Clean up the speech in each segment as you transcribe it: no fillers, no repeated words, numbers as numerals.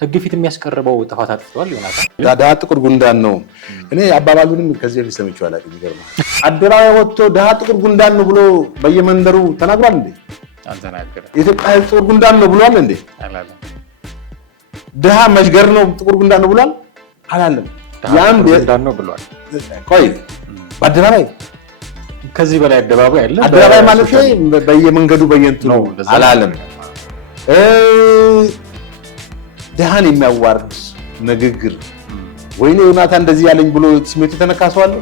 ህግ ፊት የሚያስቀርበው ጥፋት አጥፍቷል ዮናታን። ዳዳ ጥቁር ጉንዳን ነው። እኔ አባባሉንም ከዚህ በፊት ሰምቼው አላውቅም። ይገርማል። አደባባይ ወጥቶ ዳዳ ጥቁር ጉንዳን ነው ብሎ በየመንደሩ ተናግሯል እንዴ? አልተናገረም። ኢትዮጵያ ጥቁር ጉንዳን ነው ብሏል እንዴ? አላለም። ድሃ መሽገር ነው ጥቁር ጉንዳን ነው ብሏል? አላለም። ያን ጉንዳን ነው ብሏል። ቆይ በአደባባይ ከዚህ በላይ አደባባይ አለ? አደባባይ ማለት በየመንገዱ በየእንትኑ አላለም። ድሃን የሚያዋርድ ንግግር ወይኔ ዮናታን እንደዚህ ያለኝ ብሎ ስሜቱ ተነካሷል።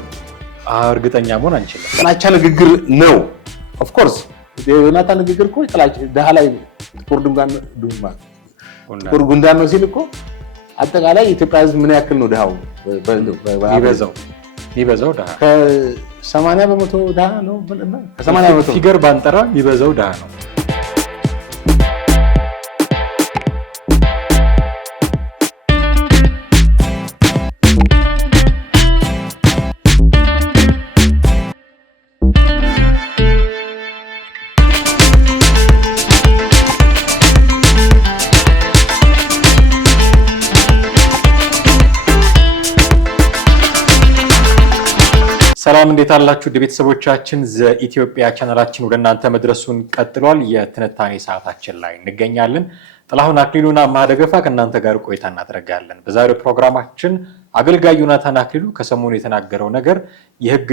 እርግጠኛ መሆን አንችልም። ጥላቻ ንግግር ነው። ኦፍ ኮርስ ዮናታን ንግግር እኮ ጥላቻ ድሃ ላይ ጥቁር ጉንዳን ነው ሲል እኮ አጠቃላይ የኢትዮጵያ ሕዝብ ምን ያክል ነው ድሃው? ይበዛው ድሃ ከ80 በመቶ ድሃ ነው። ከ80 በመቶ ፊገር ባንጠራ ይበዛው ድሃ ነው። ሰላም እንዴት አላችሁ? ቤተሰቦቻችን ዘኢትዮጵያ ቻናላችን ወደ እናንተ መድረሱን ቀጥሏል። የትንታኔ ሰዓታችን ላይ እንገኛለን። ጥላሁን አክሊሉና ማደገፋ ከእናንተ ጋር ቆይታ እናደርጋለን። በዛሬው ፕሮግራማችን አገልጋይ ዮናታን አክሊሉ ከሰሞኑ የተናገረው ነገር የህግ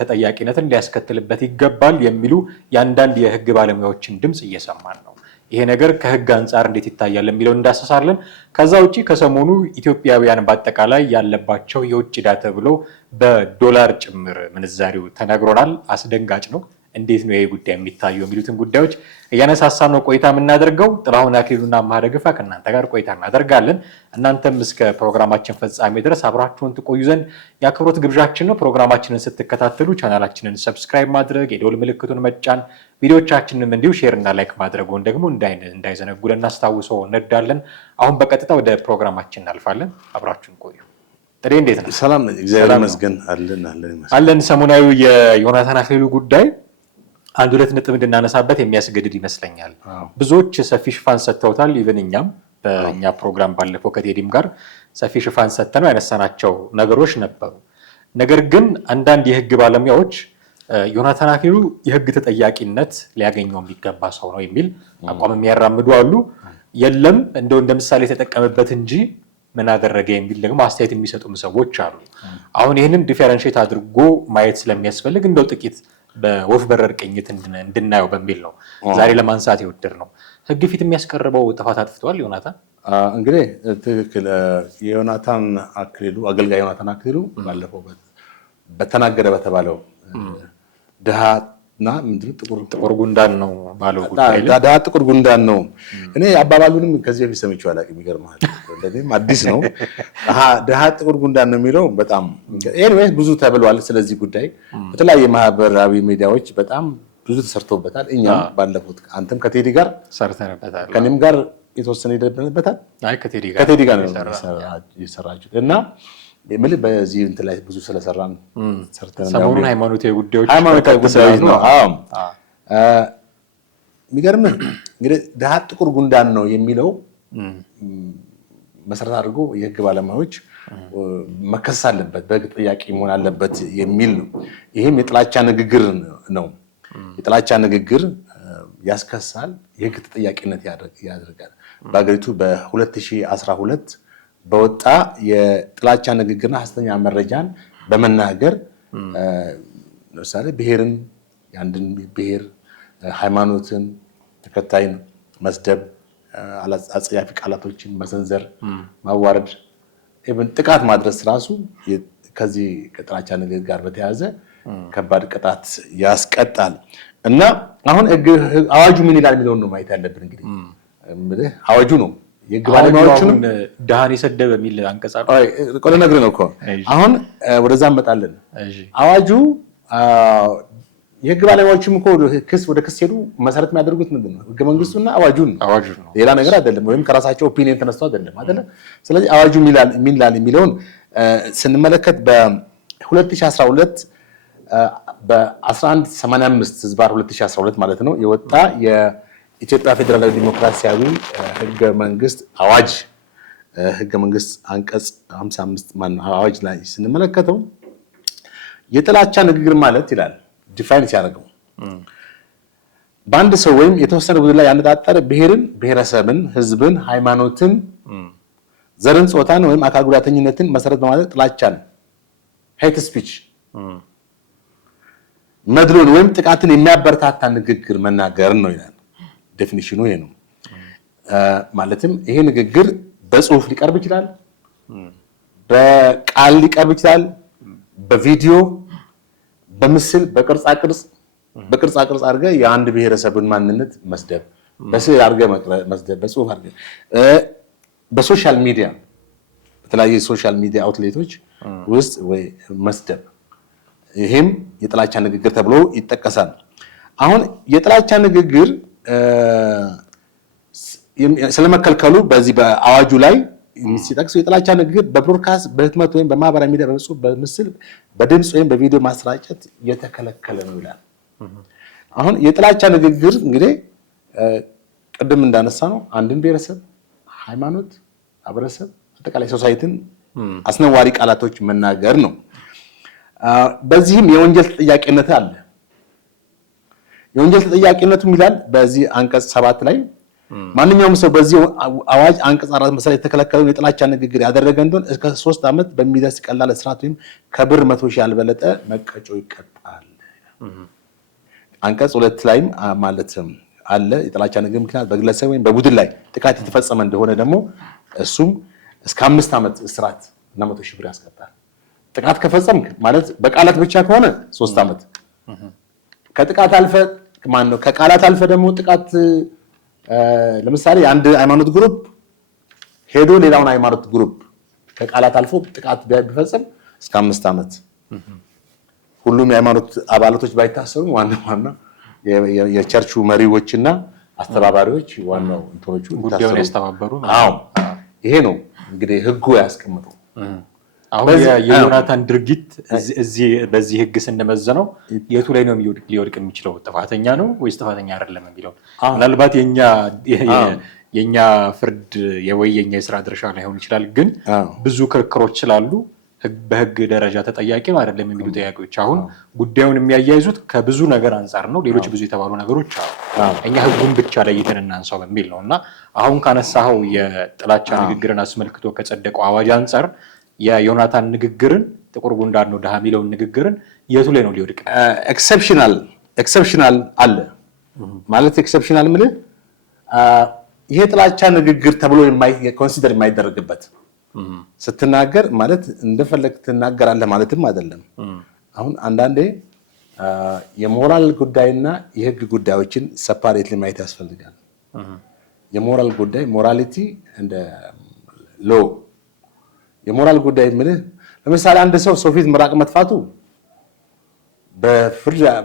ተጠያቂነትን ሊያስከትልበት ይገባል የሚሉ የአንዳንድ የህግ ባለሙያዎችን ድምጽ እየሰማን ነው። ይሄ ነገር ከህግ አንጻር እንዴት ይታያል የሚለው እንዳሰሳለን። ከዛ ውጪ ከሰሞኑ ኢትዮጵያውያን በአጠቃላይ ያለባቸው የውጭ ዕዳ ተብሎ በዶላር ጭምር ምንዛሪው ተነግሮናል። አስደንጋጭ ነው። እንዴት ነው ይሄ ጉዳይ የሚታየው የሚሉትን ጉዳዮች እያነሳሳን ነው ቆይታ የምናደርገው። ጥላሁን አክሊሉና ማደገፋ ከእናንተ ጋር ቆይታ እናደርጋለን። እናንተም እስከ ፕሮግራማችን ፍጻሜ ድረስ አብራችሁን ትቆዩ ዘንድ የአክብሮት ግብዣችን ነው። ፕሮግራማችንን ስትከታተሉ ቻናላችንን ሰብስክራይብ ማድረግ፣ የደወል ምልክቱን መጫን፣ ቪዲዮቻችንም እንዲሁ ሼር እና ላይክ ማድረጉን ደግሞ እንዳይዘነጉ ልናስታውሰው እንወዳለን። አሁን በቀጥታ ወደ ፕሮግራማችን እናልፋለን። አብራችሁን ቆዩ። ጥሬ እንዴት ነው? ሰላም እግዚአብሔር ይመስገን አለን። ሰሞናዊ የዮናታን አክሊሉ ጉዳይ አንድ ሁለት ነጥብ እንድናነሳበት የሚያስገድድ ይመስለኛል። ብዙዎች ሰፊ ሽፋን ሰጥተውታል። ኢቨን እኛም በእኛ ፕሮግራም ባለፈው ከቴዲም ጋር ሰፊ ሽፋን ሰጥተነው ያነሳናቸው ነገሮች ነበሩ። ነገር ግን አንዳንድ የህግ ባለሙያዎች ዮናታን አክሊሉ የህግ ተጠያቂነት ሊያገኘው የሚገባ ሰው ነው የሚል አቋም የሚያራምዱ አሉ። የለም እንደው እንደ ምሳሌ የተጠቀመበት እንጂ ምን አደረገ የሚል ደግሞ አስተያየት የሚሰጡም ሰዎች አሉ። አሁን ይህንን ዲፈረንሺየት አድርጎ ማየት ስለሚያስፈልግ እንደው ጥቂት በወፍ በረር ቅኝት እንድናየው በሚል ነው ዛሬ ለማንሳት የወደድ ነው። ህግ ፊት የሚያስቀርበው ጥፋት አጥፍቷል ዮናታን? እንግዲህ ትክክል። የዮናታን አክሊሉ አገልጋይ ዮናታን አክሊሉ ባለፈው በተናገረ በተባለው ድሃና ጥቁር ጉንዳን ነው ባለው ጉዳይ ድሃ ጥቁር ጉንዳን ነው። እኔ አባባሉንም ከዚህ በፊት ሰምቼው አላውቅም። ይገርምሃል፣ ለኔም አዲስ ነው። ድሃ ጥቁር ጉንዳን ነው የሚለው በጣም ኤኒዌይስ ብዙ ተብሏል። ስለዚህ ጉዳይ በተለያየ ማህበራዊ ሚዲያዎች በጣም ብዙ ተሰርቶበታል። እኛም ባለፉት አንተም ከቴዲ ጋር ሰርተንበታል፣ ከኔም ጋር የተወሰነ ይደረበታል። አይ ከቴዲ ጋር ነው የሰራችሁት እና ምን በዚህ እንትን ላይ ብዙ ስለሰራን ሰርተን ሰሞኑን ሃይማኖታዊ ጉዳዮች ነው። የሚገርምህ እንግዲህ ድሃ ጥቁር ጉንዳን ነው የሚለው መሰረት አድርጎ የህግ ባለሙያዎች መከሰስ አለበት፣ በህግ ጥያቄ መሆን አለበት የሚል ነው። ይህም የጥላቻ ንግግር ነው። የጥላቻ ንግግር ያስከሳል፣ የህግ ተጠያቂነት ያደርጋል። በአገሪቱ በ2012 በወጣ የጥላቻ ንግግርና ሐሰተኛ መረጃን በመናገር ለምሳሌ ብሔርን፣ የአንድን ብሔር ሃይማኖትን ተከታይን መስደብ፣ አጸያፊ ቃላቶችን መሰንዘር፣ ማዋረድ፣ ጥቃት ማድረስ ራሱ ከዚህ ከጥላቻ ንግግር ጋር በተያያዘ ከባድ ቅጣት ያስቀጣል እና አሁን አዋጁ ምን ይላል የሚለውን ነው ማየት ያለብን። እንግዲህ አዋጁ ነው የህግ ባለሙያዎቹንም ድሃን የሰደበ የሚል አንቀጽ አለ። ቆይ ልነግርህ ነው እኮ አሁን ወደዛ እንመጣለን። አዋጁ የህግ ባለሙያዎቹም እኮ ወደ ክስ ሄዱ መሰረት የሚያደርጉት ምንድን ነው? ህገ መንግስቱና አዋጁን ነው፣ ሌላ ነገር አይደለም። ወይም ከራሳቸው ኦፒኒየን ተነስቶ አይደለም። ስለዚህ አዋጁ ምን ይላል የሚለውን ስንመለከት በ2012 በ1185 ህዝባር 2012 ማለት ነው የወጣ የኢትዮጵያ ፌዴራላዊ ዲሞክራሲያዊ ህገ መንግስት አዋጅ ህገ መንግስት አንቀጽ 55 አዋጅ ላይ ስንመለከተው የጥላቻ ንግግር ማለት ይላል ዲፋይን ሲያደርገው በአንድ ሰው ወይም የተወሰነ ቡድን ላይ ያነጣጠረ ብሔርን፣ ብሔረሰብን፣ ህዝብን፣ ሃይማኖትን፣ ዘርን፣ ጾታን ወይም አካል ጉዳተኝነትን መሰረት በማድረግ ጥላቻን ሄት ስፒች መድሎን ወይም ጥቃትን የሚያበረታታ ንግግር መናገር ነው ይላል። ዴፊኒሽኑ ይሄ ነው። ማለትም ይሄ ንግግር በጽሁፍ ሊቀርብ ይችላል፣ በቃል ሊቀርብ ይችላል፣ በቪዲዮ፣ በምስል፣ በቅርጻ ቅርጽ አድርገህ የአንድ ብሔረሰብን ማንነት መስደብ፣ በስዕል አድርገህ መስደብ፣ በጽሁፍ አድርገህ በሶሻል ሚዲያ በተለያዩ ሶሻል ሚዲያ አውትሌቶች ውስጥ ወይ መስደብ፣ ይሄም የጥላቻ ንግግር ተብሎ ይጠቀሳል። አሁን የጥላቻ ንግግር ስለመከልከሉ በዚህ በአዋጁ ላይ ሲጠቅሱ የጥላቻ ንግግር በብሮድካስት በህትመት ወይም በማህበራዊ ሚዲያ በጽሁፍ፣ በምስል፣ በድምፅ ወይም በቪዲዮ ማሰራጨት የተከለከለ ነው ይላል። አሁን የጥላቻ ንግግር እንግዲህ ቅድም እንዳነሳ ነው አንድን ብሔረሰብ፣ ሃይማኖት፣ ማህበረሰብ፣ አጠቃላይ ሶሳይቲን አስነዋሪ ቃላቶች መናገር ነው። በዚህም የወንጀል ተጠያቂነት አለ። የወንጀል ተጠያቂነቱ ይላል በዚህ አንቀጽ 7 ላይ ማንኛውም ሰው በዚህ አዋጅ አንቀጽ 4 መሰረት የተከለከለውን የጥላቻ ንግግር ያደረገ እንደሆነ እስከ 3 ዓመት በሚደርስ ቀላል እስራት ወይም ከብር 100,000 ያልበለጠ መቀጮ ይቀጣል። አንቀጽ 2 ላይም ማለትም አለ የጥላቻ ንግግር ምክንያት በግለሰብ ወይም በቡድን ላይ ጥቃት የተፈጸመ እንደሆነ ደግሞ እሱም እስከ 5 ዓመት እስራት እና 100,000 ብር ያስቀጣል። ጥቃት ከፈጸምክ ማለት በቃላት ብቻ ከሆነ 3 ዓመት ከጥቃት አልፈ ከቃላት አልፈ ደግሞ ጥቃት ለምሳሌ አንድ ሃይማኖት ግሩፕ ሄዶ ሌላውን ሃይማኖት ግሩፕ ከቃላት አልፎ ጥቃት ቢፈጽም እስከ 5 ዓመት ሁሉም የሃይማኖት አባላቶች ባይታሰሩ ዋና የቸርቹ መሪዎችና አስተባባሪዎች ዋናው እንትኖቹ ጉዳዩን ያስተባበሩ ነው። አዎ ይሄ ነው እንግዲህ ህጉ ያስቀምጠው። አሁን የዮናታን ድርጊት እዚህ በዚህ ህግ ስንመዘነው የቱ ላይ ነው ሊወድቅ የሚችለው? ጥፋተኛ ነው ወይስ ጥፋተኛ አይደለም የሚለው ምናልባት የኛ ፍርድ ወይ የኛ የስራ ድርሻ ላይሆን ይችላል። ግን ብዙ ክርክሮች ስላሉ በህግ ደረጃ ተጠያቂ ነው አይደለም የሚሉ ጥያቄዎች አሁን ጉዳዩን የሚያያይዙት ከብዙ ነገር አንጻር ነው። ሌሎች ብዙ የተባሉ ነገሮች አሉ። እኛ ህጉን ብቻ ለይተን እናንሳው በሚል ነው። እና አሁን ካነሳኸው የጥላቻ ንግግርን አስመልክቶ ከጸደቀው አዋጅ አንጻር የዮናታን ንግግርን ጥቁር ጉንዳን ነው ድሃ የሚለውን ንግግርን የቱ ላይ ነው ሊወድቅ? ኤክሰፕሽናል አለ ማለት ኤክሰፕሽናል ምን ይሄ ጥላቻ ንግግር ተብሎ ኮንሲደር የማይደረግበት ስትናገር ማለት እንደፈለግ ትናገራለህ ማለትም አይደለም። አሁን አንዳንዴ የሞራል ጉዳይና የህግ ጉዳዮችን ሰፓሬትሊ ማየት ያስፈልጋል። የሞራል ጉዳይ ሞራሊቲ እንደ ሎ የሞራል ጉዳይ ምንህ ለምሳሌ አንድ ሰው ፊት ምራቅ መጥፋቱ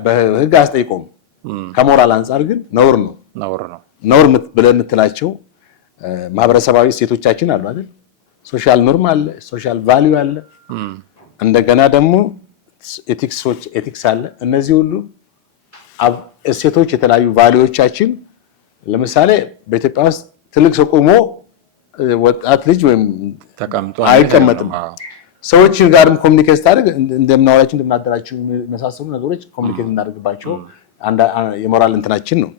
በህግ አያስጠይቀውም። ከሞራል አንጻር ግን ነውር ነው። ነውር ብለን የምትላቸው ማህበረሰባዊ እሴቶቻችን አሉ አይደል? ሶሻል ኖርም አለ፣ ሶሻል ቫልዩ አለ፣ እንደገና ደግሞ ኤቲክስ አለ። እነዚህ ሁሉ እሴቶች የተለያዩ ቫልዩዎቻችን ለምሳሌ በኢትዮጵያ ውስጥ ትልቅ ሰው ቆሞ ወጣት ልጅ ወይም ተቀምጦ አይቀመጥም። ሰዎች ጋርም ኮሚኒኬት ስታደርግ እንደምናወራቸው እንደምናደራቸው መሳሰሉ ነገሮች ኮሚኒኬት እናደርግባቸው የሞራል እንትናችን ነው።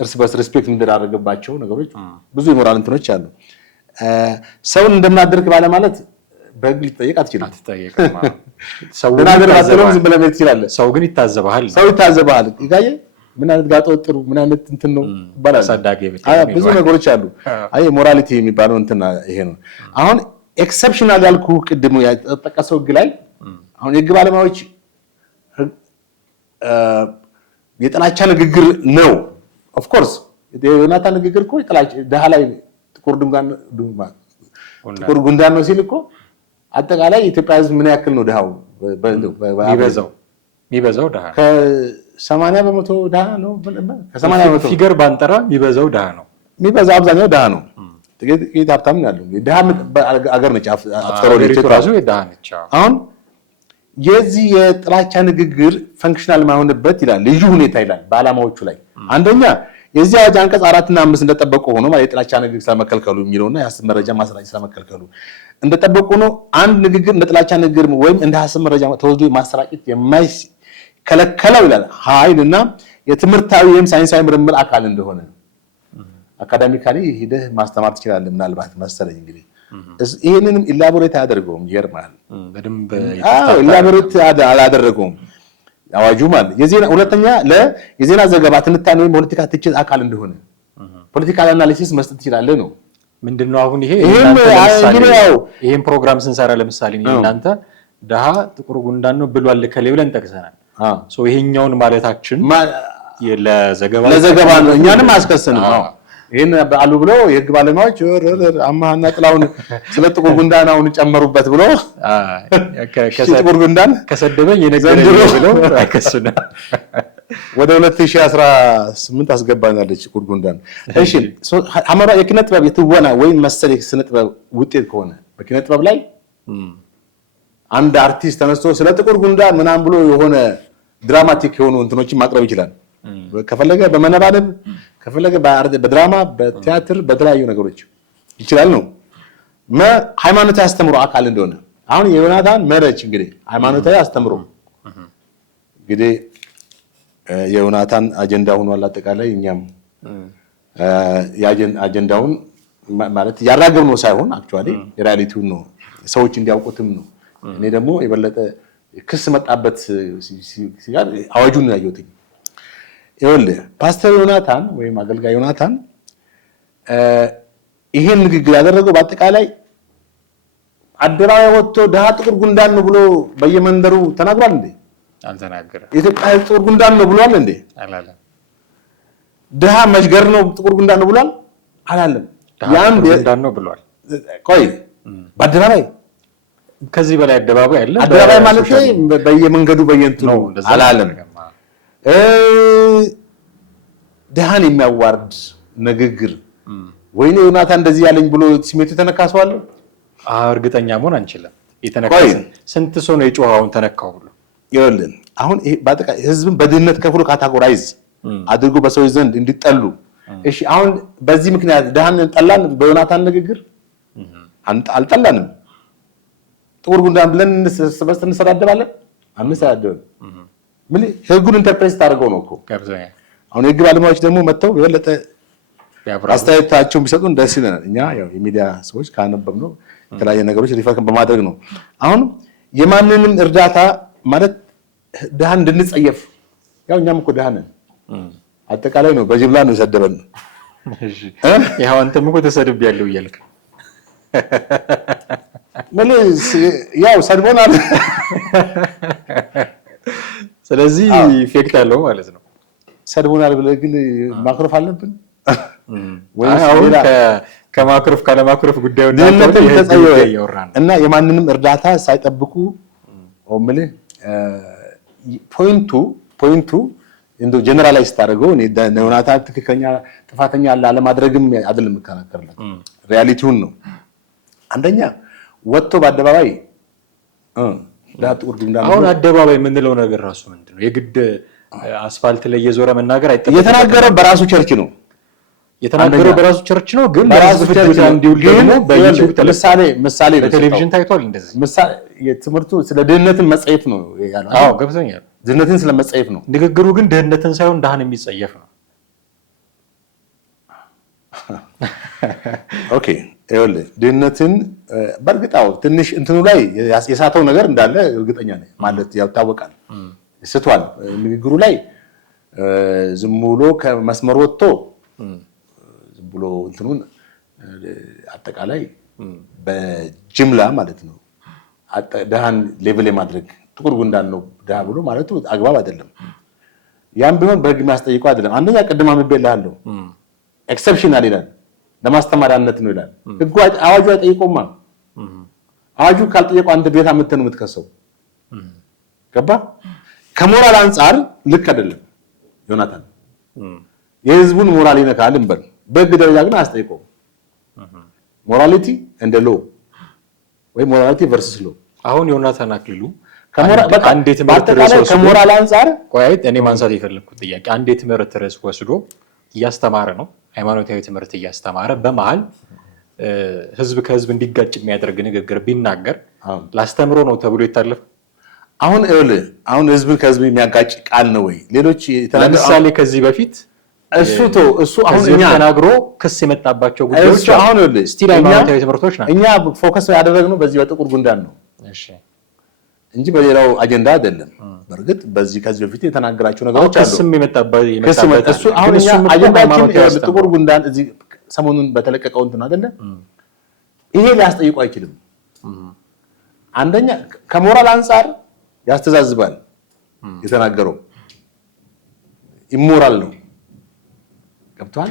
እርስ በርስ ሪስፔክት እንደራረግባቸው ነገሮች ብዙ የሞራል እንትኖች አሉ። ሰውን እንደምናደርግ ባለ ማለት በህግ ሊጠየቅ አትችልም። ሰው ዝም ብለህ መሄድ ትችላለህ። ሰው ግን ይታዘባል። ይጋየ ምን አይነት ጋጠወጥሩ ምን አይነት እንትን ነው ይባላል። ብዙ ነገሮች አሉ። አይ ሞራሊቲ የሚባለው እንትን ይሄ ነው። አሁን ኤክሰፕሽናል ያልኩ ቅድም ያጠቀሰው ህግ ላይ አሁን የህግ ባለሙያዎች የጥላቻ ንግግር ነው። ኦፍ ኮርስ የዮናታን ንግግር እኮ የጥላቻ ደሃ ላይ ጥቁር ጉንዳን ነው ሲል እኮ አጠቃላይ የኢትዮጵያ ህዝብ ምን ያክል ነው ደሃው? የሚበዛው ደሃ ከ80 በመቶ ደሃ ነው። ከ80 በመቶ ፊገር ባንጠራ የሚበዛው ደሃ ነው። የሚበዛው አብዛኛው ደሃ ነው። ጥቂት ሀብታም ነው ያለው። ደሃ አገር ነች። ራሱ ደሃ ነች። አሁን የዚህ የጥላቻ ንግግር ፈንክሽናል ማይሆንበት ይላል ልዩ ሁኔታ ይላል በዓላማዎቹ ላይ አንደኛ የዚህ አዋጅ አንቀጽ 4 እና 5 እንደተጠበቁ ሆኖ ማለት የጥላቻ ንግግር ስለመከልከሉ የሚለውና የሐሰት መረጃ ማሰራጨት ስለመከልከሉ እንደተጠበቁ ነው። አንድ ንግግር እንደ ጥላቻ ንግግር ወይም እንደ ሐሰት መረጃ ተወስዶ ማሰራጨት የማይከለከለው ይላል ኃይልና የትምህርታዊ ወይም ሳይንሳዊ ምርምር አካል እንደሆነ አካዳሚካሊ ሄደህ ማስተማር ትችላለህ። ምናልባት መሰለኝ እንግዲህ ይሄንንም ኢላቦሬት አያደርገውም። ይገርማል። በደንብ ኢላቦሬት አላደረገውም አዋጁ ማለት የዜና ሁለተኛ የዜና ዘገባ ትንታኔ ወይም ፖለቲካ ትችት አካል እንደሆነ ፖለቲካል አናሊሲስ መስጠት ትችላለህ ነው። ምንድነው አሁን ይሄን ፕሮግራም ስንሰራ ለምሳሌ እናንተ ደሃ ጥቁር ጉንዳን ነው ብሏል ከሌ ብለን ጠቅሰናል። ይሄኛውን ማለታችን ለዘገባ ነው። እኛንም አስከሰንም ነው ይሄን አሉ ብሎ የህግ ባለሙያዎች አማሃና ጥላውን ስለ ጥቁር ጉንዳን አሁን ጨመሩበት ብሎ ጥቁር ጉንዳን ከሰደበኝ የነገረኝ ብሎ አከሱና ወደ 2018 አስገባናለች ጥቁር ጉንዳን። እሺ አማራ የኪነ ጥበብ የትወና ወይም መሰል የኪነ ጥበብ ውጤት ከሆነ በኪነ ጥበብ ላይ አንድ አርቲስት ተነስቶ ስለ ጥቁር ጉንዳን ምናምን ብሎ የሆነ ድራማቲክ የሆኑ እንትኖችን ማቅረብ ይችላል። ከፈለገ በመነባነብ ከፈለገ በድራማ በቲያትር በተለያዩ ነገሮች ይችላል ነው። ሃይማኖታዊ አስተምሮ አካል እንደሆነ አሁን የዮናታን መረች እንግዲህ ሃይማኖታዊ አስተምሮ እንግዲህ የዮናታን አጀንዳ ሆኗል። አጠቃላይ እኛም አጀንዳውን ማለት ያራገብነው ሳይሆን አክቹአሊ ሪያሊቲውን ነው ሰዎች እንዲያውቁትም ነው። እኔ ደግሞ የበለጠ ክስ መጣበት ሲጋር አዋጁን ያየሁት ይኸውልህ ፓስተር ዮናታን ወይም አገልጋይ ዮናታን ይሄን ንግግር ያደረገው በአጠቃላይ አደባባይ ወጥቶ ደሃ ጥቁር ጉንዳን ነው ብሎ በየመንደሩ ተናግሯል እንዴ? አልተናገረም። ኢትዮጵያ ጥቁር ጉንዳን ነው ብሏል እንዴ? አላለም። ደሃ መሽገር ነው ጥቁር ጉንዳን ነው ብሏል? አላለም። ያን ጉንዳን ነው ብሏል። ቆይ በአደባባይ ከዚህ በላይ አደባባይ አለ? አደባባይ ማለት በየመንገዱ በየእንትኑ ነው አላለም። ደሃን የሚያዋርድ ንግግር ወይኔ ዮናታን እንደዚህ ያለኝ ብሎ ስሜቱ ተነካሰዋል። እርግጠኛ መሆን አንችልም። የተነካሰ ስንት ሰው ነው የጮሃውን ተነካው ብሎ ይወልን። አሁን ይሄ በአጠቃላይ ህዝብን በድህነት ከፍሎ ካታጎራይዝ አድርጎ በሰው ዘንድ እንዲጠሉ። እሺ አሁን በዚህ ምክንያት ደሃን ጠላን በዮናታን ንግግር አልጠላንም። ጥቁር ጉንዳን ብለን እንሰዳደባለን? አንሰዳደብም። ምን ህጉን ኢንተርፕሬት ታደርገው ነው እኮ አሁን የህግ ባለሙያዎች ደግሞ መጥተው የበለጠ አስተያየታቸውን ቢሰጡን ደስ ይለናል። እኛ ያው የሚዲያ ሰዎች ካነበብነው የተለያየ ነገሮች ሪፈር በማድረግ ነው። አሁን የማንንም እርዳታ ማለት ደሃን እንድንጸየፍ ያው እኛም እኮ ደሃ ነን አጠቃላይ ነው። በጅምላ ነው የሰደበን። እሺ ያው አንተም እኮ ተሰድቤያለሁ እያልክ ያው ሰድቦናል። ስለዚህ ኢፌክት አለው ማለት ነው። ሰድቦናል ብለህ ግን ማክረፍ አለብን ወይስ አሁን ከማክረፍ ካለማክረፍ ጉዳዩ እና የማንንም እርዳታ ሳይጠብቁ ወምልህ ፖይንቱ እንዶ ጀነራላይዝ ታደርገው ነው ዮናታን ትክክለኛ ጥፋተኛ አለማድረግም አይደለም መከራከርለት ሪያሊቲውን ነው። አንደኛ ወጥቶ በአደባባይ ዳጥቁር ጉንዳን አሁን አደባባይ የምንለው ነገር ራሱ ምንድነው? የግድ አስፋልት ላይ የዞረ መናገር አይጠበቅም። የተናገረው በራሱ ቸርች ነው የተናገረው በራሱ ቸርች ነው። ግን በራሱ ቸርች እንዲውል ደግሞ በዩቲዩብ ምሳሌ በቴሌቪዥን ታይቷል። እንደዚህ ምሳሌ የትምህርቱ ስለ ድህነትን መጸየፍ ነው ያለው። አዎ ገብቶኛል። ድህነትን ስለ መጸየፍ ነው ንግግሩ። ግን ድህነትን ሳይሆን ደሃን የሚጸየፍ ነው። ኦኬ ይኸውልህ ድህነትን በእርግጣው ትንሽ እንትኑ ላይ የሳተው ነገር እንዳለ እርግጠኛ ነኝ። ማለት ያው ታወቃል ስቷል ንግግሩ ላይ ዝም ብሎ ከመስመር ወጥቶ ዝም ብሎ እንትኑን አጠቃላይ በጅምላ ማለት ነው ደሃን ሌቭል የማድረግ ጥቁር ጉንዳን ነው ደሃ ብሎ ማለቱ አግባብ አይደለም። ያም ቢሆን በህግ የሚያስጠይቀው አይደለም። አንደኛ ቅድም አንብቤልሃለሁ ኤክሰፕሽናል ይላል ለማስተማሪያነት ነው ይላል ህጉ። አዋጁ አይጠይቆማ። አዋጁ ካልጠየቀው አንተ ቤት አምጥተህ ነው የምትከሰው። ገባ? ከሞራል አንፃር ልክ አይደለም ዮናታን። የህዝቡን ሞራል ይነካል እንበል። በህግ ደረጃ ግን አያስጠይቀውም። ሞራሊቲ እንደ ሎ ወይ ሞራሊቲ ቨርሰስ ሎ። አሁን ዮናታን አክሊሉ ከሞራል አንፃር ቆይ እኔ ማንሳት የፈለኩት ጥያቄ አንድ የትምህርት ርዕስ ወስዶ እያስተማረ ነው፣ ሃይማኖታዊ ትምህርት እያስተማረ በመሀል ህዝብ ከህዝብ እንዲጋጭ የሚያደርግ ንግግር ቢናገር ላስተምሮ ነው ተብሎ ይታለፍ? አሁን ህዝብ ከህዝብ የሚያጋጭ ቃል ነው ወይ? ሌሎች ለምሳሌ ከዚህ በፊት እሱ አሁን እኛ ተናግሮ ክስ የመጣባቸው ጉዳዮች አሁን ስቲል ሃይማኖታዊ ትምህርቶች ናቸው። እኛ ፎከስ ያደረግነው በዚህ በጥቁር ጉንዳን ነው እንጂ በሌላው አጀንዳ አይደለም። በእርግጥ ከዚህ በፊት የተናገራቸው ነገሮች አሉ። ክስም የመጣበት እሱ አሁን እኛ አጀንዳችን ጥቁር ጉንዳን እዚህ ሰሞኑን በተለቀቀው እንትን አይደለ? ይሄ ሊያስጠይቁ አይችልም። አንደኛ ከሞራል አንፃር ያስተዛዝባል። የተናገረው ኢሞራል ነው። ገብቷል?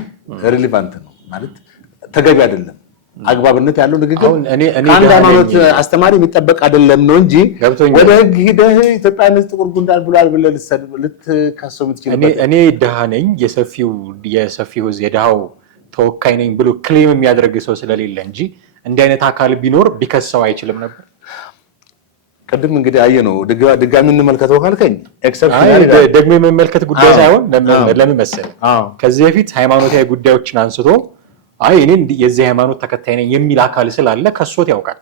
ሪሌቫንት ነው ማለት ተገቢ አይደለም። አግባብነት ያለው ንግግር ከአንድ ሃይማኖት አስተማሪ የሚጠበቅ አይደለም ነው እንጂ ወደ ህግ ሂደህ ኢትዮጵያን ጥቁር ጉንዳን ብሏል ብለህ ልትከሰው የምትችልበት እኔ ድሃ ነኝ የሰፊው የድሃው ተወካይ ነኝ ብሎ ክሌም የሚያደርግ ሰው ስለሌለ እንጂ እንዲህ አይነት አካል ቢኖር ቢከሰው አይችልም ነበር። ቅድም እንግዲህ አየነው ድጋሚ እንመልከተው ካልከኝ ደግሞ የመመልከት ጉዳይ ሳይሆን ለምን መሰለህ ከዚህ በፊት ሃይማኖታዊ ጉዳዮችን አንስቶ እኔ የዚህ ሃይማኖት ተከታይ ነኝ የሚል አካል ስላለ ከሶት ያውቃል።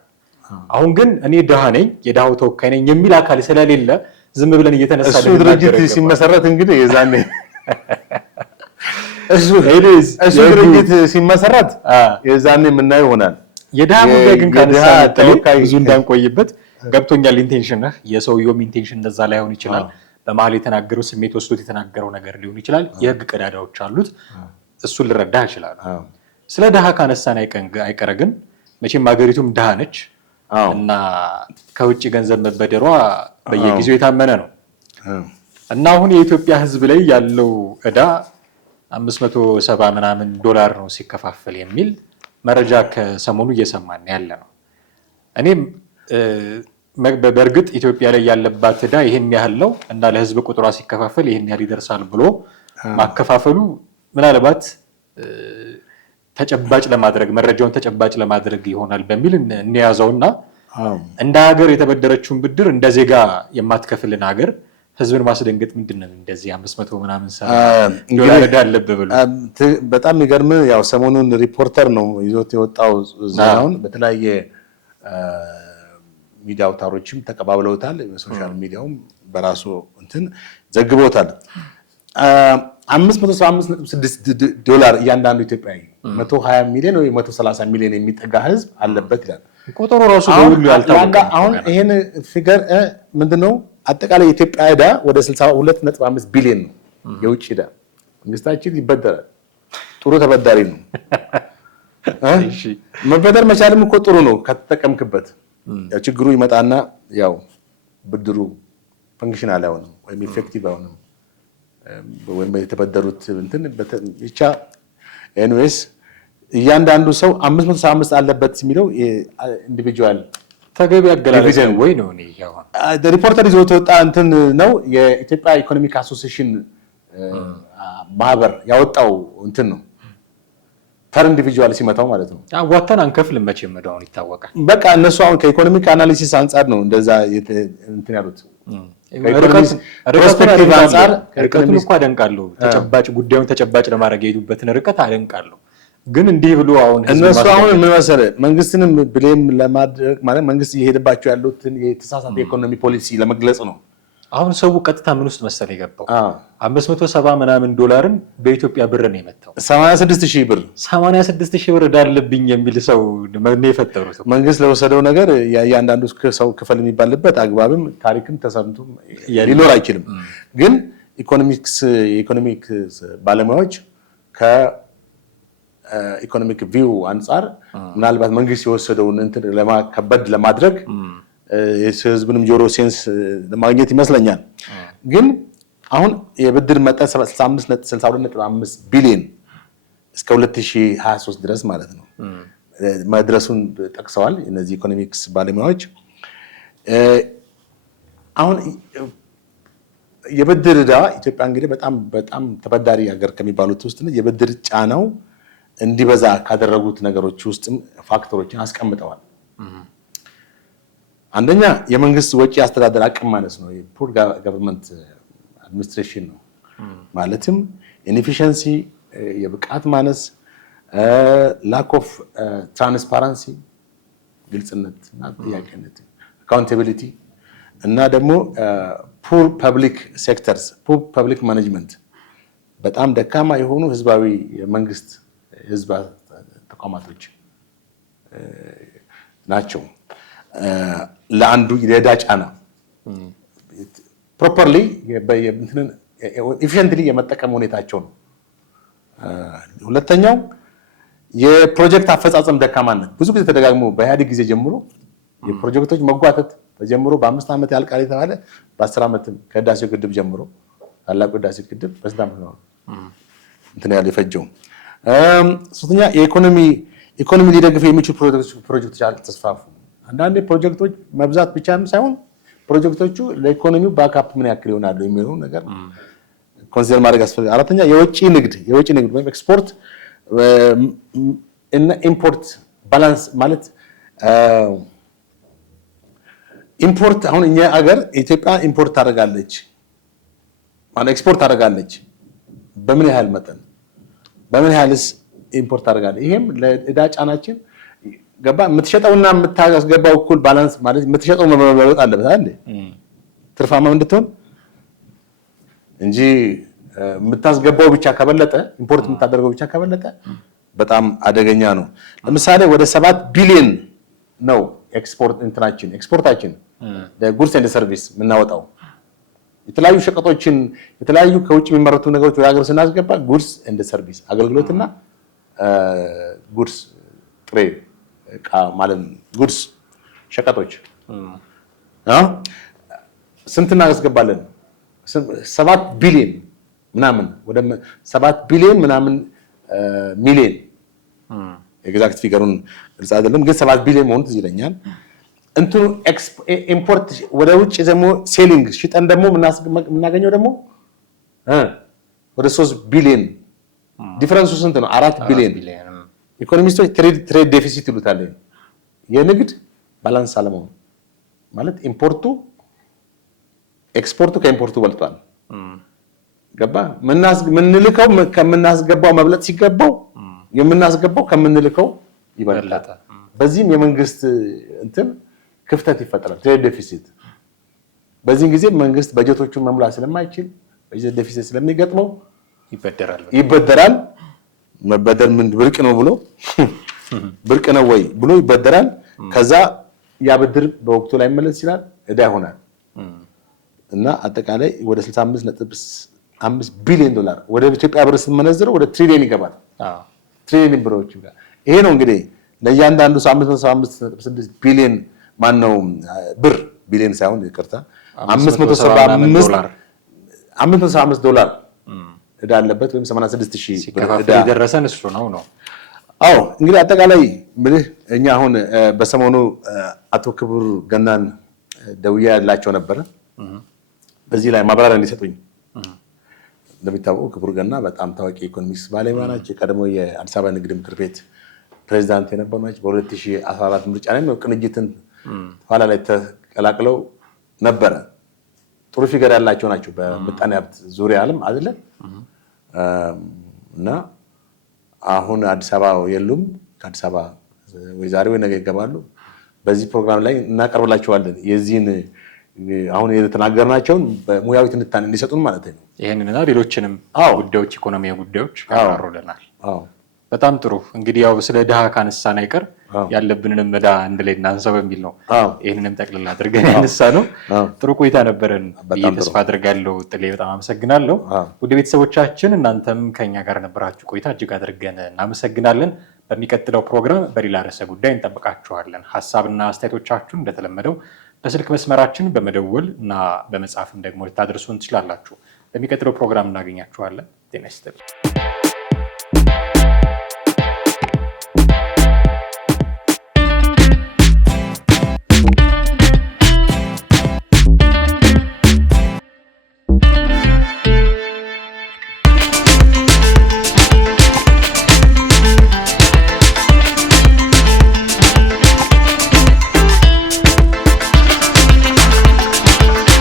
አሁን ግን እኔ ድሃ ነኝ የድሃው ተወካይ ነኝ የሚል አካል ስለሌለ ዝም ብለን እየተነሳለን። እሱ ድርጅት ሲመሰረት እንግዲህ የዛኔ እሱ ድርጅት ሲመሰረት የዛኔ የምናየው ይሆናል። የድሃ ጉዳይ ግን ካነሳ ብዙ እንዳንቆይበት ገብቶኛል። ኢንቴንሽን የሰውየውም ኢንቴንሽን እንደዛ ላይሆን ይችላል። በመሀል የተናገረው ስሜት ወስዶት የተናገረው ነገር ሊሆን ይችላል። የህግ ቀዳዳዎች አሉት። እሱን ልረዳ ይችላል። ስለ ድሃ ካነሳን አይቀረ ግን መቼም ሀገሪቱም ድሃ ነች እና ከውጭ ገንዘብ መበደሯ በየጊዜው የታመነ ነው እና አሁን የኢትዮጵያ ህዝብ ላይ ያለው ዕዳ 570 ምናምን ዶላር ነው ሲከፋፈል የሚል መረጃ ከሰሞኑ እየሰማን ያለ ነው። እኔም በእርግጥ ኢትዮጵያ ላይ ያለባት ዕዳ ይሄን ያህል ነው እና ለህዝብ ቁጥሯ ሲከፋፈል ይሄን ያህል ይደርሳል ብሎ ማከፋፈሉ ምናልባት ተጨባጭ ለማድረግ መረጃውን ተጨባጭ ለማድረግ ይሆናል በሚል እንያዘውና እንደ ሀገር የተበደረችውን ብድር እንደ ዜጋ የማትከፍልን ሀገር ህዝብን ማስደንገጥ ምንድነው? እንደዚህ 500 ምናምን ዶላር ዕዳ አለብህ ብሎ በጣም የሚገርም ያው ሰሞኑን ሪፖርተር ነው ይዞት የወጣው ዜናውን በተለያየ ሚዲያ አውታሮችም ተቀባብለውታል። በሶሻል ሚዲያውም በራሱ እንትን ዘግቦታል። 575.6 ዶላር እያንዳንዱ ኢትዮጵያዊ 120 ሚሊዮን ወይ 130 ሚሊዮን የሚጠጋ ህዝብ አለበት ይላል። ቁጥሩ ራሱ ሁሉ ያልታወቀ አሁን ይሄን ፊገር ምንድነው? አጠቃላይ የኢትዮጵያ ዕዳ ወደ 62.5 ቢሊዮን ነው የውጭ ዕዳ። መንግስታችን ይበደራል። ጥሩ ተበዳሪ ነው። መበደር መቻልም እኮ ጥሩ ነው ከተጠቀምክበት። ያው ችግሩ ይመጣና ያው ብድሩ ፈንክሽናል አይሆንም ወይም ኢፌክቲቭ አይሆንም ወይም የተበደሩት እንትን ብቻ ኤኒዌይስ እያንዳንዱ ሰው 575 አለበት የሚለው ኢንዲቪጁዋል ተገቢ አገላለጽ ወይ ነው? ሪፖርተር ይዞት ወጣ እንትን ነው የኢትዮጵያ ኢኮኖሚክ አሶሲዬሽን ማህበር ያወጣው እንትን ነው ፐር ኢንዲቪጁዋል ሲመታው ማለት ነው። አዋጣን አንከፍልም መቼም መዳውን ይታወቃል። በቃ እነሱ አሁን ከኢኮኖሚክ አናሊሲስ አንፃር ነው እንደዛ እንትን ያሉት። ፐርስፔክቲቭ አንፃር ርቀቱን እኮ አደንቃለሁ። ተጨባጭ ጉዳዩን ተጨባጭ ለማድረግ የሄዱበትን ርቀት አደንቃለሁ። ግን እንዲህ ብሎ አሁን እነሱ አሁን ምን መሰለህ መንግስትንም ብሌም ለማድረግ ማለት መንግስት እየሄደባቸው ያሉትን የተሳሳተ ኢኮኖሚ ፖሊሲ ለመግለጽ ነው። አሁን ሰው ቀጥታ ምን ውስጥ መሰለህ የገባው 570 ምናምን ዶላርን በኢትዮጵያ ብር ነው የመታው። 86,000 ብር 86,000 ብር ዳለብኝ የሚል ሰው ነው የፈጠሩት። መንግስት ለወሰደው ነገር ያንዳንዱ ሰው ክፈል የሚባልበት አግባብም ታሪክም ተሰምቶም ሊኖር አይችልም። ግን የኢኮኖሚክስ ባለሙያዎች ከኢኮኖሚክ ቪው አንፃር ምናልባት መንግስት የወሰደውን እንትን ለማከበድ ለማድረግ የህዝብንም ጆሮ ሴንስ ለማግኘት ይመስለኛል። ግን አሁን የብድር መጠን 62.5 ቢሊዮን እስከ 2023 ድረስ ማለት ነው መድረሱን ጠቅሰዋል እነዚህ ኢኮኖሚክስ ባለሙያዎች። አሁን የብድር ዕዳ ኢትዮጵያ እንግዲህ በጣም ተበዳሪ ሀገር ከሚባሉት ውስጥ የብድር ጫናው እንዲበዛ ካደረጉት ነገሮች ውስጥም ፋክተሮችን አስቀምጠዋል። አንደኛ የመንግስት ወጪ አስተዳደር አቅም ማነስ ነው። ፑር ገቨርንመንት አድሚኒስትሬሽን ነው። ማለትም ኢንኤፊሽንሲ የብቃት ማነስ፣ ላክ ኦፍ ትራንስፓረንሲ ግልጽነት እና ጥያቄነት፣ አካውንታቢሊቲ እና ደግሞ ፑር ፐብሊክ ሴክተርስ ፑር ፐብሊክ ማኔጅመንት በጣም ደካማ የሆኑ ህዝባዊ የመንግስት ህዝብ ተቋማቶች ናቸው። ለአንዱ የዕዳ ጫና ፕሮፐርሊ ኢፊሽንትሊ የመጠቀም ሁኔታቸው ነው። ሁለተኛው የፕሮጀክት አፈጻጸም ደካማነት ብዙ ጊዜ ተደጋግሞ በኢህአዴግ ጊዜ ጀምሮ የፕሮጀክቶች መጓተት ተጀምሮ በ5 ዓመት ያልቃል የተባለ በ10 ዓመትም ከህዳሴው ግድብ ጀምሮ ታላቁ ህዳሴ ግድብ በስንት ዓመት ነው እንትን ያለው የፈጀው። ሶስተኛ ኢኮኖሚ ሊደግፍ የሚችሉ ፕሮጀክቶች አልተስፋፉም። አንዳንዴ ፕሮጀክቶች መብዛት ብቻም ሳይሆን ፕሮጀክቶቹ ለኢኮኖሚው ባክአፕ ምን ያክል ይሆናሉ የሚለው ነገር ኮንሲደር ማድረግ ያስፈልጋል። አራተኛ የውጭ ንግድ ወይም ኤክስፖርት እና ኢምፖርት ባላንስ ማለት ኢምፖርት አሁን እኛ ሀገር ኢትዮጵያ ኢምፖርት ታደርጋለች ማለት ኤክስፖርት ታደርጋለች። በምን ያህል መጠን በምን ያህልስ ኢምፖርት ታደርጋለች? ይሄም ለዕዳ ጫናችን ገባ የምትሸጠውና የምታስገባው እኩል ባላንስ ማለት የምትሸጠው መበለጥ አለበት አይደል? ትርፋማ እንድትሆን እንጂ የምታስገባው ብቻ ከበለጠ ኢምፖርት የምታደርገው ብቻ ከበለጠ በጣም አደገኛ ነው። ለምሳሌ ወደ 7 ቢሊዮን ነው ኤክስፖርታችን ለጉድስ ኤንድ ሰርቪስ የምናወጣው። የተለያዩ ሸቀጦችን የተለያዩ ከውጭ የሚመረቱ ነገሮች ወደ ሀገር ስናስገባ ጉድስ ኤንድ ሰርቪስ አገልግሎትና ጉድስ ጥሬ ዕቃ ማለት ጉድስ ሸቀጦች ስንት እናስገባለን? 7 ቢሊዮን ምናምን ወደ 7 ቢሊዮን ምናምን ሚሊዮን ኤግዛክት ፊገሩን ግልጽ አይደለም፣ ግን 7 ቢሊዮን መሆኑ ትዝ ይለኛል። እንትኑ ኢምፖርት ወደ ውጭ ደግሞ ሴሊንግ ሽጠን ደግሞ የምናገኘው ደግሞ ወደ 3 ቢሊዮን ዲፈረንሱ ስንት ነው? 4 ቢሊዮን። ኢኮኖሚስቶች ትሬድ ዴፊሲት ይሉታል። የንግድ ባላንስ አለመሆኑ ማለት ኤክስፖርቱ ከኢምፖርቱ በልጧል። ገባ ምንልከው ከምናስገባው መብለጥ ሲገባው የምናስገባው ከምንልከው ይበልጣል። በዚህም የመንግስት እንትን ክፍተት ይፈጠራል፣ ትሬድ ዴፊሲት። በዚህም ጊዜ መንግስት በጀቶቹን መሙላት ስለማይችል በጀት ዴፊሲት ስለሚገጥመው ይበደራል። መበደር ምን ብርቅ ነው ብሎ ብርቅ ነው ወይ ብሎ ይበደራል። ከዛ ያ ብድር በወቅቱ ላይ መለስ ይችላል፣ ዕዳ ይሆናል እና አጠቃላይ ወደ 65.5 ቢሊዮን ዶላር ወደ ኢትዮጵያ ብር ስንመነዝረው ወደ ትሪሊየን ይገባል። ትሪሊየን ብሮች ይላል። ይሄ ነው እንግዲህ ለእያንዳንዱ 575.6 ቢሊዮን ማነው ብር ቢሊዮን ሳይሆን ይቅርታ 575 ዶላር ዕዳ አለበት ወይም 86,000 ብር ዕዳ የደረሰን እሱ ነው። አዎ እንግዲህ አጠቃላይ ምልህ እኛ አሁን በሰሞኑ አቶ ክቡር ገናን ደውዬ ያላቸው ነበረ። በዚህ ላይ ማብራሪያ እንዲሰጡኝ። እንደሚታወቀው ክቡር ገና በጣም ታዋቂ ኢኮኖሚክስ ባለሙያ ናቸው። የቀድሞ የአዲስ አበባ ንግድ ምክር ቤት ፕሬዚዳንት የነበሩ ናቸው። በ2014 ምርጫ ላይ ቅንጅትን ኋላ ላይ ተቀላቅለው ነበረ። ጥሩ ፊገር ያላቸው ናቸው በምጣኔ ሀብት ዙሪያ ዓለም አይደለ እና አሁን አዲስ አበባ የሉም። ከአዲስ አበባ ወይ ዛሬ ወይ ነገ ይገባሉ። በዚህ ፕሮግራም ላይ እናቀርብላቸዋለን የዚህን አሁን የተናገርናቸውን በሙያዊ ትንታኔ እንዲሰጡን ማለት ነው። ይሄንንና ሌሎችንም ጉዳዮች ኢኮኖሚያዊ ጉዳዮች ያቀርቡልናል። በጣም ጥሩ። እንግዲህ ያው ስለ ድሃ ካነሳን አይቀር ያለብንንም ዕዳ አንድ ላይ እናንሳው በሚል ነው ይሄንንም ጠቅልላ አድርገን ያነሳ ነው። ጥሩ ቆይታ ነበረን ብዬ ተስፋ አድርጋለሁ። ጥሌ በጣም አመሰግናለሁ። ውድ ቤተሰቦቻችን እናንተም ከኛ ጋር ነበራችሁ ቆይታ እጅግ አድርገን እናመሰግናለን። በሚቀጥለው ፕሮግራም በሌላ ርዕሰ ጉዳይ እንጠብቃችኋለን። ሀሳብና አስተያየቶቻችሁን እንደተለመደው በስልክ መስመራችን በመደወል እና በመጻፍም ደግሞ ልታደርሱን ትችላላችሁ። በሚቀጥለው ፕሮግራም እናገኛችኋለን። ጤና ይስጥልኝ።